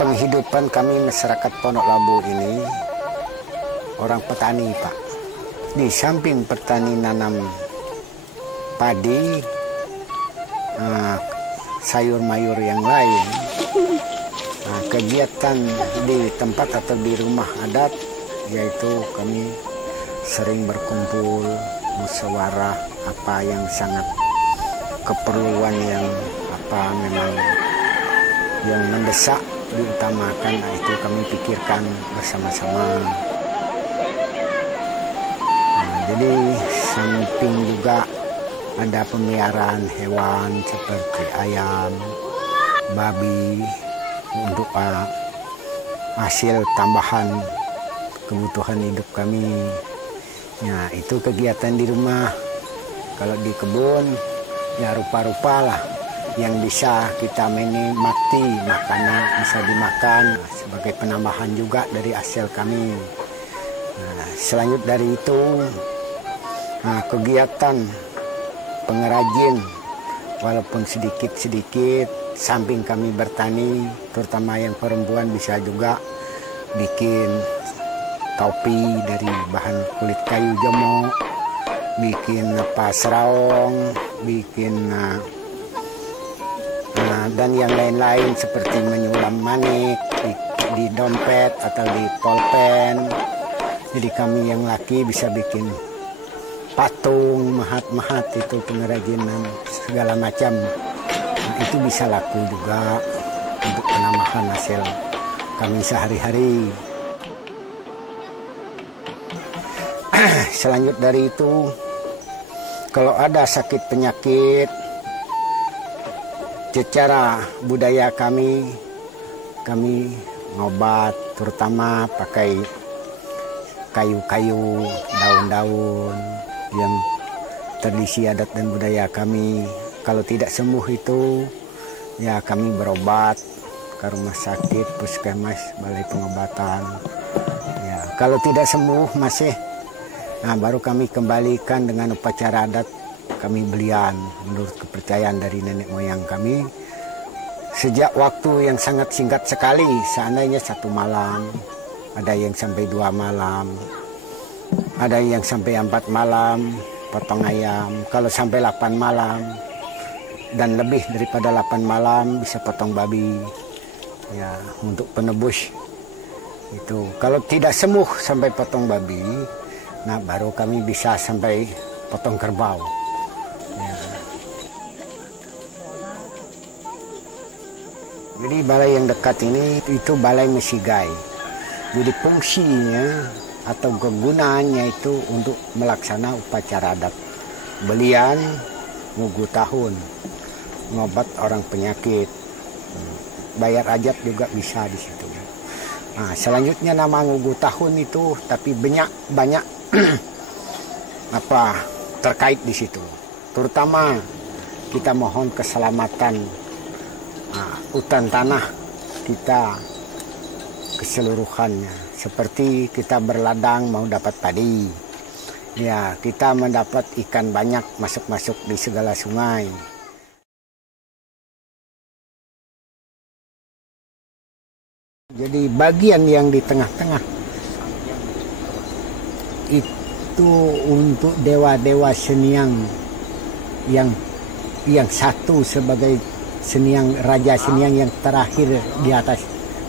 penghidupan kami masyarakat Pondok Labu ini orang petani, Pak. Di samping petani nanam padi, sayur mayur yang lain, kegiatan di tempat atau di rumah adat yaitu kami sering berkumpul musyawarah apa yang sangat keperluan yang memang yang mendesak diutamakan, itu kami pikirkan bersama-sama. Jadi samping juga ada pemeliharaan hewan seperti ayam, babi untuk hasil tambahan kebutuhan hidup kami. Nah, itu kegiatan di rumah. Kalau di kebun ya rupa-rupa lah yang bisa kita menikmati, makanan bisa dimakan sebagai penambahan juga dari hasil kami. Nah, selanjut dari itu kegiatan pengrajin walaupun sedikit-sedikit, samping kami bertani, terutama yang perempuan bisa juga bikin topi dari bahan kulit kayu jemok, bikin serong, bikin dan yang lain-lain seperti menyulam manik di dompet atau di polpen. Jadi kami yang laki bisa bikin patung, mahat-mahat, itu pengrajinan segala macam. Nah, itu bisa laku juga untuk penambahan hasil kami sehari-hari. Selanjut dari itu, kalau ada sakit penyakit, secara budaya kami ngobat terutama pakai kayu-kayu, daun-daun yang tradisi adat dan budaya kami. Kalau tidak sembuh itu, ya kami berobat ke rumah sakit, puskesmas, balai pengobatan. Ya, kalau tidak sembuh masih, baru kami kembalikan dengan upacara adat kami belian menurut kepercayaan dari nenek moyang kami. Sejak waktu yang sangat singkat sekali, seandainya 1 malam, ada yang sampai 2 malam, ada yang sampai 4 malam potong ayam. Kalau sampai 8 malam dan lebih daripada 8 malam bisa potong babi, ya untuk penebus itu. Kalau tidak sembuh sampai potong babi, nah baru kami bisa sampai potong kerbau. Ya. Jadi balai yang dekat ini itu balai Mesigai. Jadi fungsinya atau kegunaannya itu untuk melaksana upacara adat, belian, ngugu tahun, ngobat orang penyakit, bayar hajat juga bisa di situ. Nah, selanjutnya nama ngugu tahun itu tapi banyak terkait di situ. Terutama kita mohon keselamatan hutan tanah kita keseluruhannya. Seperti kita berladang mau dapat padi, ya kita mendapat ikan banyak masuk-masuk di segala sungai. Jadi bagian yang di tengah-tengah itu untuk dewa-dewa Seniang yang satu sebagai Seniang, Raja Seniang yang terakhir di atas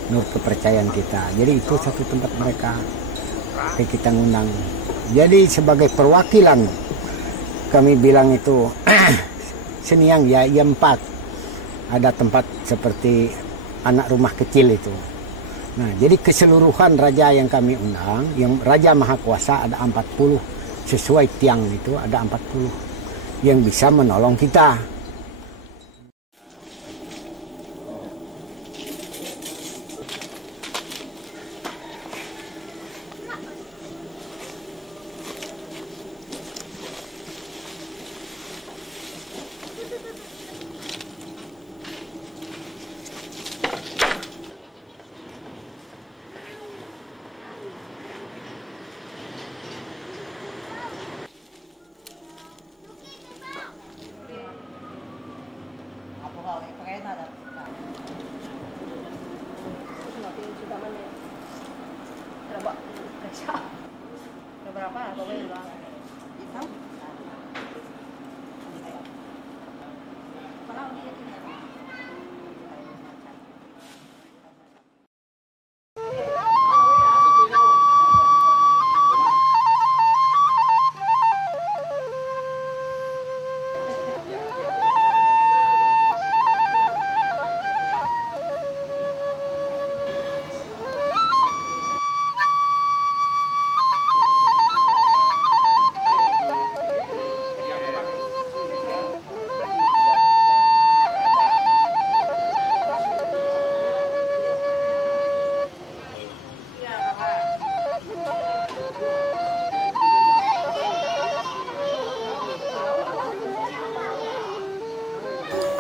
menurut kepercayaan kita. Jadi itu satu tempat mereka kita ngundang. Jadi sebagai perwakilan kami bilang itu Seniang ya 4. Ada tempat seperti anak rumah kecil itu. Nah, jadi keseluruhan raja yang kami undang, yang Raja Maha Kuasa ada 40, sesuai tiang itu ada 40 yang bisa menolong kita.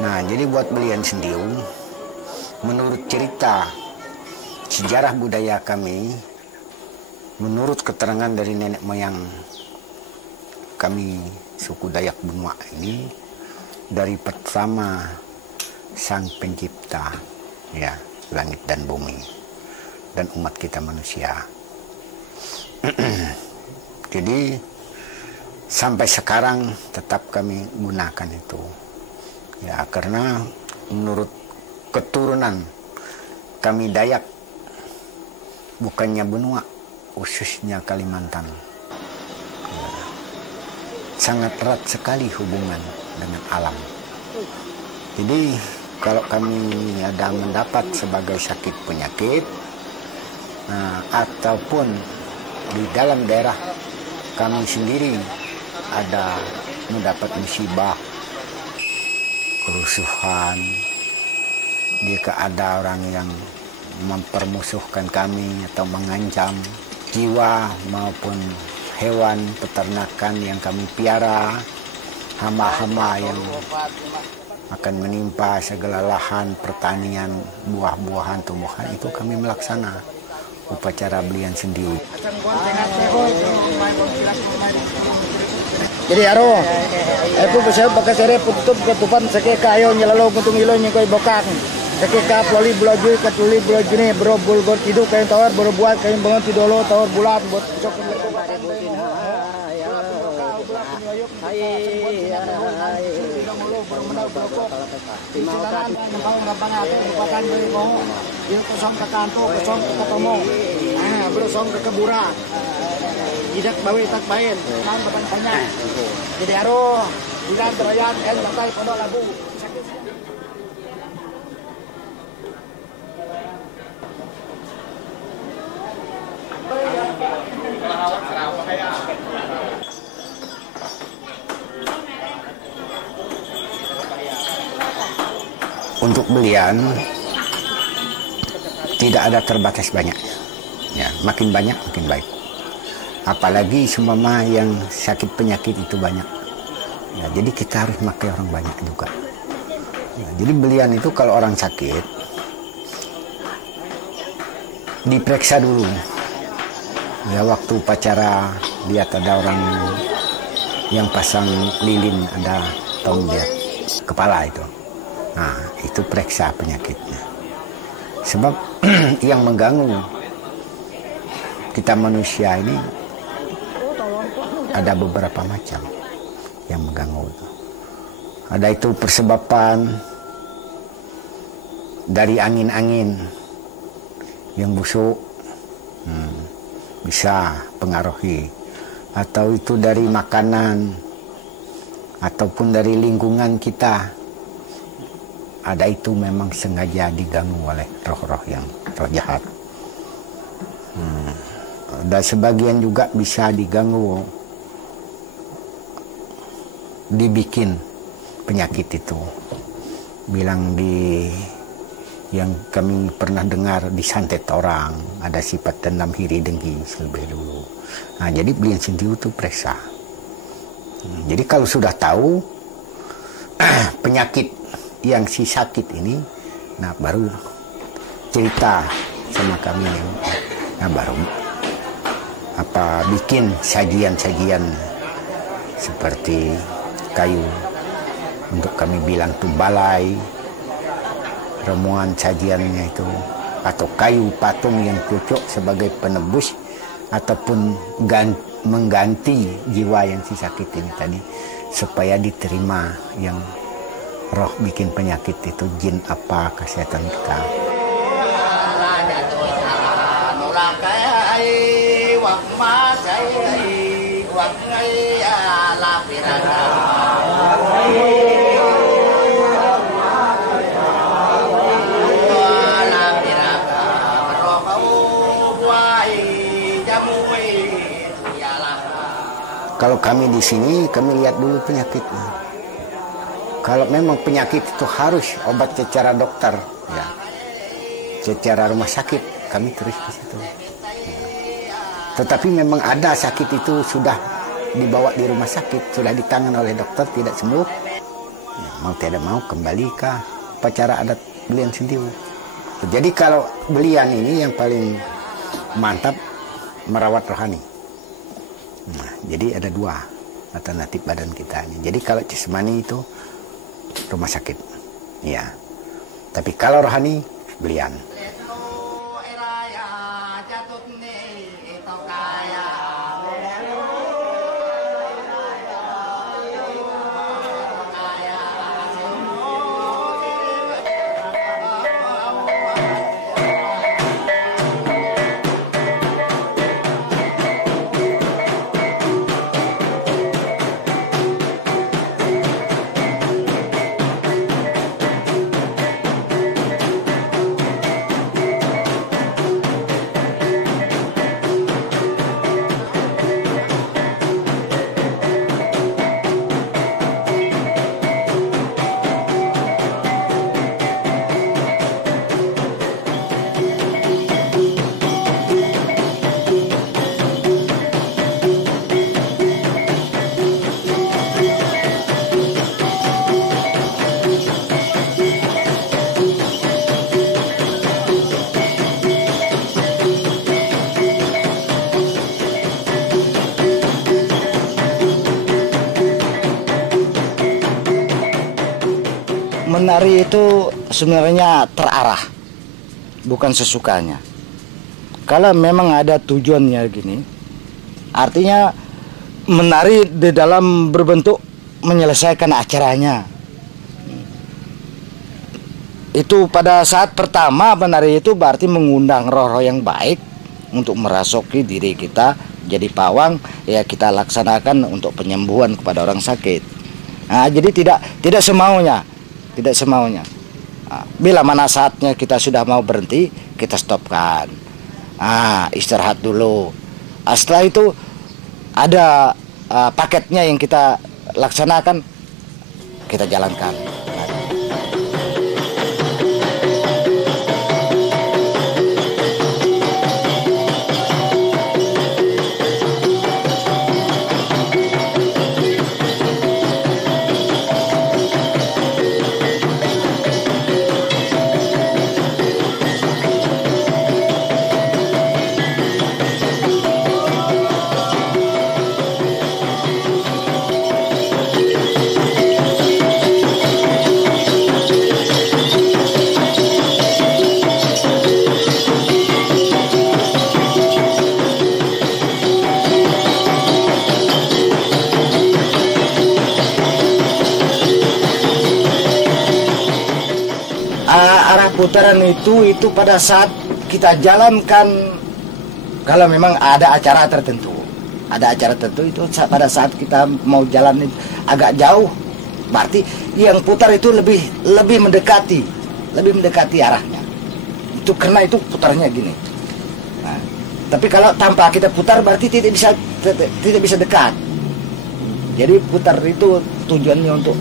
Nah, jadi buat Belian Sendiu, menurut cerita sejarah budaya kami, menurut keterangan dari nenek moyang kami suku Dayak Benua ini, dari pertama Sang Pencipta, ya, langit dan bumi, dan umat kita manusia. Jadi sampai sekarang tetap kami gunakan itu, ya, karena menurut keturunan kami Dayak, bukannya benua, khususnya Kalimantan, ya, sangat erat sekali hubungan dengan alam. Jadi kalau kami ada mendapat sebagai sakit penyakit, ataupun di dalam daerah kami sendiri ada mendapat musibah, kerusuhan, jika ada orang yang mempermusuhkan kami atau mengancam jiwa maupun hewan peternakan yang kami piara, hama-hama yang akan menimpa segala lahan pertanian, buah-buahan, tumbuhan, itu kami melaksana upacara Belian Sendiu. Jadi aro, aku bisa pakai sere putup ketupan seke kayo nyelalo kuntung ilo nyengkoi bokang. Seke ka ploli bulaju ka tuli bulaju ne bro bulgor tidu kain tawar bro buat kain bangun tidolo tawar bulat buat besok tidak bawa tak main, kan banyak. Jadi aro, bulan terayan kan sampai pondok labu. Untuk Belian tidak ada terbatas banyaknya, ya, makin banyak makin baik. Apalagi semua yang sakit penyakit itu banyak, ya, jadi kita harus pakai orang banyak juga, ya, jadi Belian itu kalau orang sakit diperiksa dulu, ya, waktu upacara lihat ada orang yang pasang lilin, ada tong lihat kepala itu, nah itu periksa penyakitnya, sebab yang mengganggu kita manusia ini ada beberapa macam yang mengganggu itu. Ada itu persebaban dari angin-angin yang busuk, bisa pengaruhi, atau itu dari makanan ataupun dari lingkungan kita. Ada itu memang sengaja diganggu oleh roh-roh yang roh jahat. Dan sebagian juga bisa diganggu, dibikin penyakit itu. Bilang di yang kami pernah dengar disantet orang, ada sifat dendam iri dengki lebih dulu. Nah, jadi Belian Sendiu itu periksa. Jadi kalau sudah tahu penyakit yang si sakit ini, nah baru cerita sama kami, nah baru bikin sajian-sajian seperti kayu, untuk kami bilang tuh balai, ramuan sajiannya itu, atau kayu patung yang cocok sebagai penebus ataupun mengganti jiwa yang si sakit ini tadi, supaya diterima yang roh bikin penyakit itu, jin apa kesehatan kita. Kalau kami di sini, kami lihat dulu penyakitnya. Kalau memang penyakit itu harus obat secara dokter, ya, secara rumah sakit, kami terus ke situ. Ya. Tetapi memang ada sakit itu sudah dibawa di rumah sakit, sudah ditangani oleh dokter, tidak sembuh, mau tidak mau kembali ke upacara adat belian sendiri. Jadi kalau belian ini yang paling mantap merawat rohani. Nah, jadi ada dua alternatif badan kita ini. Jadi kalau jasmani itu rumah sakit, ya. Tapi kalau rohani belian. Menari itu sebenarnya terarah, bukan sesukanya. Kalau memang ada tujuannya gini, artinya menari di dalam berbentuk menyelesaikan acaranya. Itu pada saat pertama menari itu berarti mengundang roh-roh yang baik untuk merasuki diri kita jadi pawang, ya kita laksanakan untuk penyembuhan kepada orang sakit. Nah, jadi tidak semaunya. Tidak semaunya. Bila mana saatnya kita sudah mau berhenti, kita stopkan. Istirahat dulu. Setelah itu ada paketnya yang kita laksanakan, kita jalankan. Arah putaran itu pada saat kita jalankan, kalau memang ada acara tertentu, itu pada saat kita mau jalan agak jauh, berarti yang putar itu lebih mendekati arahnya. Itu karena itu putarnya gini. Nah, tapi kalau tanpa kita putar berarti tidak bisa dekat. Jadi putar itu tujuannya untuk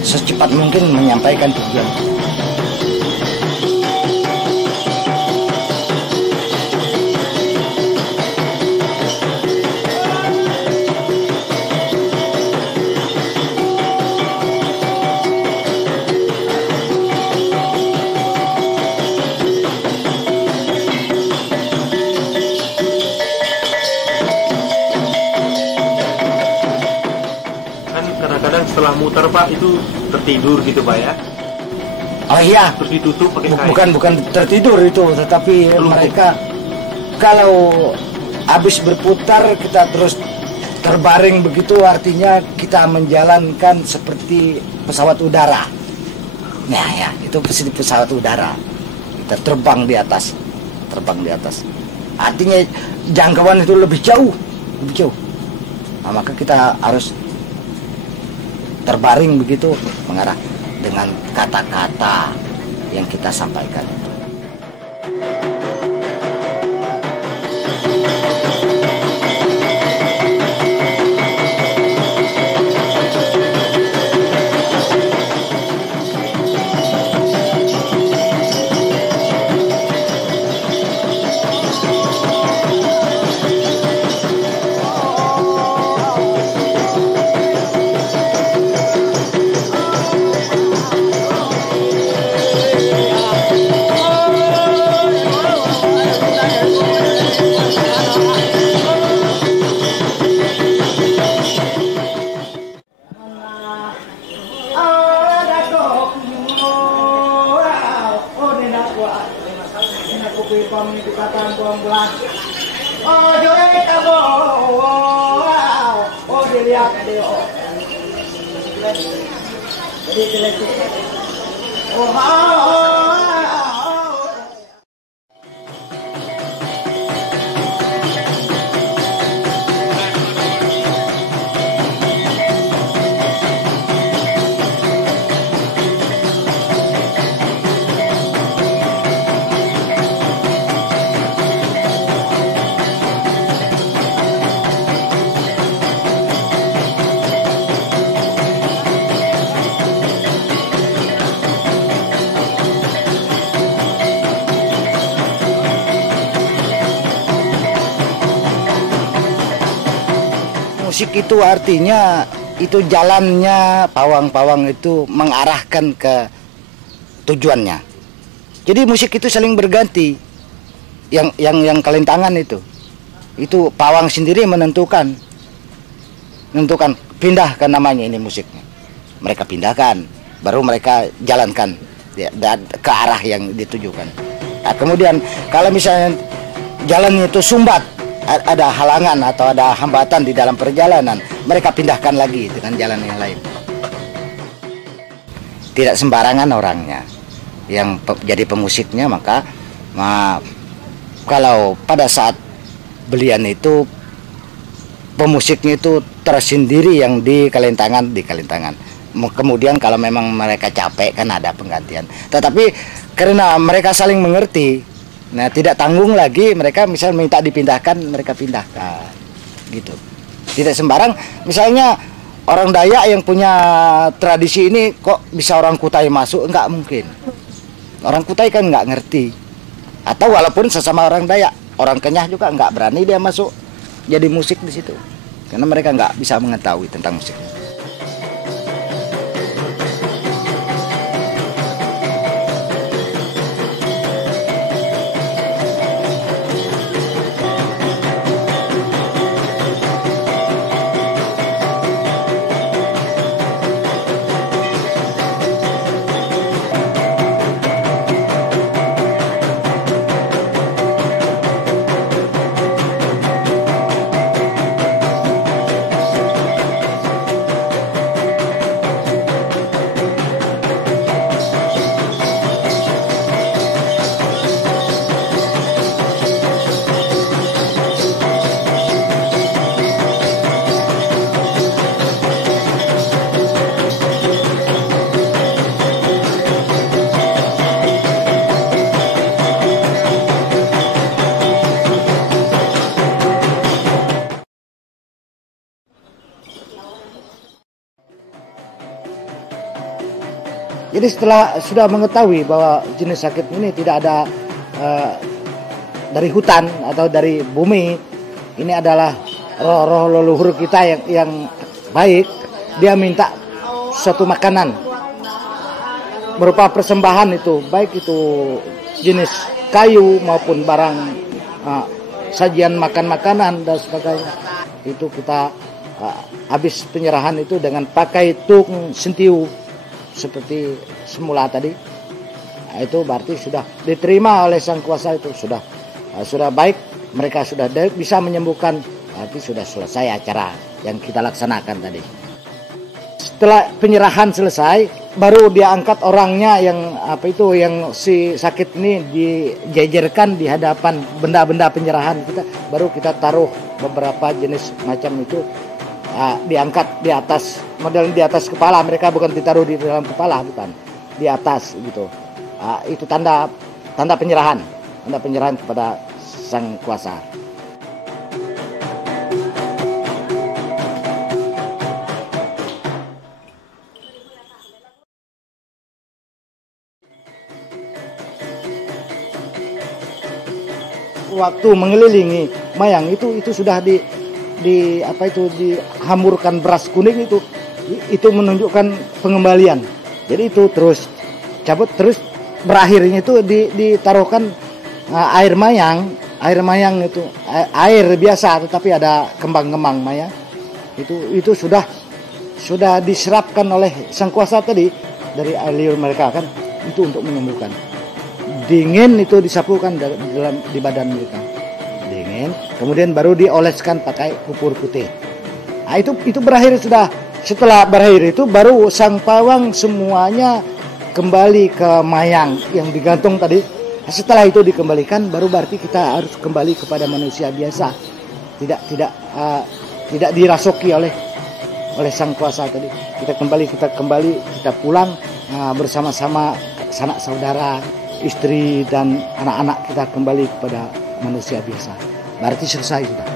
secepat mungkin menyampaikan tujuan. Kadang-kadang setelah muter Pak itu tertidur gitu Pak ya? Oh iya. Terus ditutup pakai kain? Bukan tertidur itu, tetapi mereka kalau habis berputar kita terus terbaring begitu, artinya kita menjalankan seperti pesawat udara. Nah ya, itu seperti pesawat udara. Kita terbang di atas. Artinya jangkauan itu lebih jauh. Nah, maka kita harus terbaring begitu mengarah dengan kata-kata yang kita sampaikan. pulang pulang. Oh joret kamu, oh dilihat dia. Jadi dilihat. Oh. Musik itu artinya itu jalannya pawang-pawang itu mengarahkan ke tujuannya. Jadi musik itu saling berganti. Yang kelintangan itu pawang sendiri menentukan pindahkan namanya ini musiknya. Mereka pindahkan, baru mereka jalankan ke arah yang ditujukan. Nah, kemudian kalau misalnya jalannya itu sumbat, ada halangan atau ada hambatan di dalam perjalanan, mereka pindahkan lagi dengan jalan yang lain. Tidak sembarangan orangnya yang jadi pemusiknya, maka kalau pada saat belian itu pemusiknya itu tersendiri yang di kalintangan. Kemudian kalau memang mereka capek kan ada penggantian. Tetapi karena mereka saling mengerti, nah tidak tanggung lagi, mereka misal minta dipindahkan, mereka pindahkan gitu. Tidak sembarang, misalnya orang Dayak yang punya tradisi ini kok bisa orang Kutai masuk, enggak mungkin. Orang Kutai kan enggak ngerti. Atau walaupun sesama orang Dayak, orang Kenyah juga enggak berani dia masuk jadi musik di situ. Karena mereka enggak bisa mengetahui tentang musik. Jadi setelah sudah mengetahui bahwa jenis sakit ini tidak ada dari hutan atau dari bumi, ini adalah roh leluhur kita yang baik, dia minta suatu makanan berupa persembahan itu, baik itu jenis kayu maupun barang sajian makanan dan sebagainya. Itu kita habis penyerahan itu dengan pakai tung sentiu seperti semula tadi. Itu berarti sudah diterima oleh sang kuasa, itu sudah baik, mereka sudah bisa menyembuhkan, berarti sudah selesai acara yang kita laksanakan tadi. Setelah penyerahan selesai, baru dia angkat orangnya yang si sakit ini dijejerkan di hadapan benda-benda penyerahan kita, baru kita taruh beberapa jenis macam itu diangkat di atas, model di atas kepala mereka, bukan ditaruh di dalam kepala, bukan, di atas gitu. Itu tanda penyerahan kepada sang kuasa. Waktu mengelilingi mayang itu sudah dihamburkan beras kuning, itu menunjukkan pengembalian. Jadi itu terus cabut, terus berakhirnya itu ditaruhkan air mayang itu air biasa, tetapi ada kembang-kembang mayang. Itu sudah diserapkan oleh sang kuasa tadi dari air liur mereka kan, itu untuk menyembuhkan. Dingin itu disapukan di badan mereka. kemudian baru dioleskan pakai pupur putih. Nah, itu berakhir sudah. Setelah berakhir itu baru sang pawang semuanya kembali ke mayang yang digantung tadi. Setelah itu dikembalikan, baru berarti kita harus kembali kepada manusia biasa, tidak dirasuki oleh sang kuasa tadi. Kita kembali kita pulang bersama-sama sanak saudara, istri dan anak-anak kita kembali kepada manusia biasa. Berarti selesai sudah.